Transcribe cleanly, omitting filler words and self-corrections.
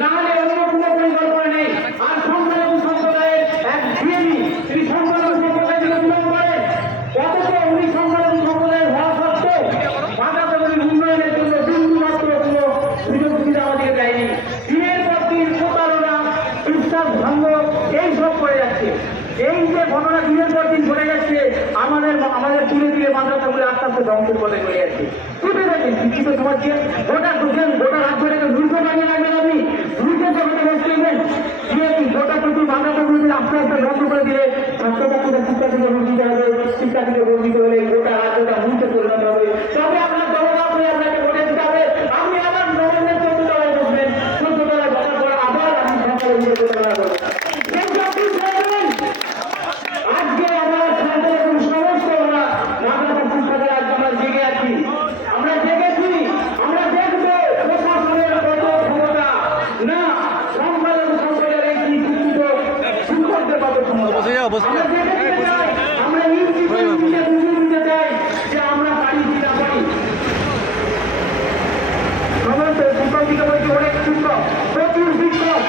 না হলে অন্য কোনো পরিকল্পনা নেই। আর সংখ্যালঘু সম্প্রদায়ের এক বিএনপি তিনি সংখ্যালঘু সম্প্রদায় থেকে বিলম্ব করেন, অথচ উনি সংখ্যালঘু সম্প্রদায়ের হওয়া সত্ত্বেও বাংলাদেশের উন্নয়নের জন্য বিন্দু মাত্র কোনো সুযোগ সুবিধা আমাদেরকে দেয়নি। দিনের পর দিন প্রতারণা, বিশ্বাস ভঙ্গ এইসব করে যাচ্ছে। এই যে ঘটনা দিনের পর দিন ঘটে যাচ্ছে, আমাদের তুলে দিয়ে মাদ্রাসাগুলো আস্তে আস্তে ধ্বংসের পথে চলে যাচ্ছে। তুলে দেখেন শিক্ষিত সমাজকে গোটা রাজ্যটাকে দ্রুত বানিয়ে রাখবেন। আপনি দ্রুত জগতে বসতে দেবেন দিয়ে গোটা প্রচুর মাদ্রাসাগুলোকে আস্তে আস্তে ধ্বংস করে দিলে ছাত্রছাত্রীরা শিক্ষার্থীকে বঞ্চিত হবে, শিক্ষার্থীকে বঞ্চিত হলে গোটা রাজ্যটা মুহূর্তে পরিণত হবে। তবে আপনার জনগণ হয়ে আপনাকে ভোটে দিতে হবে। আপনি আবার নবমের 14 তলায় বসবেন, 14 তলায় বসার পর আবার আপনি সরকারের বিরুদ্ধে প্রচারণা করবেন। আজকে আমরা এবং সমস্ত মাদ্রাসা শিক্ষাদের আজকে আমরা জেগে আছি, আমরা জেগেছি, আমরা দেখবো প্রশাসনের কত ক্ষমতা না সংখ্যালঘু সম্প্রদায়ের এই শিক্ষিত শিক্ষকদের কত ক্ষমতা। আমরা দেখতে চাই, আমরা ইঞ্চিতে বুঝে চাই যে আমরা পারি কি না পারি। সমস্ত শিক্ষক দিকে বলছি, অনেক শিক্ষক, প্রচুর শিক্ষক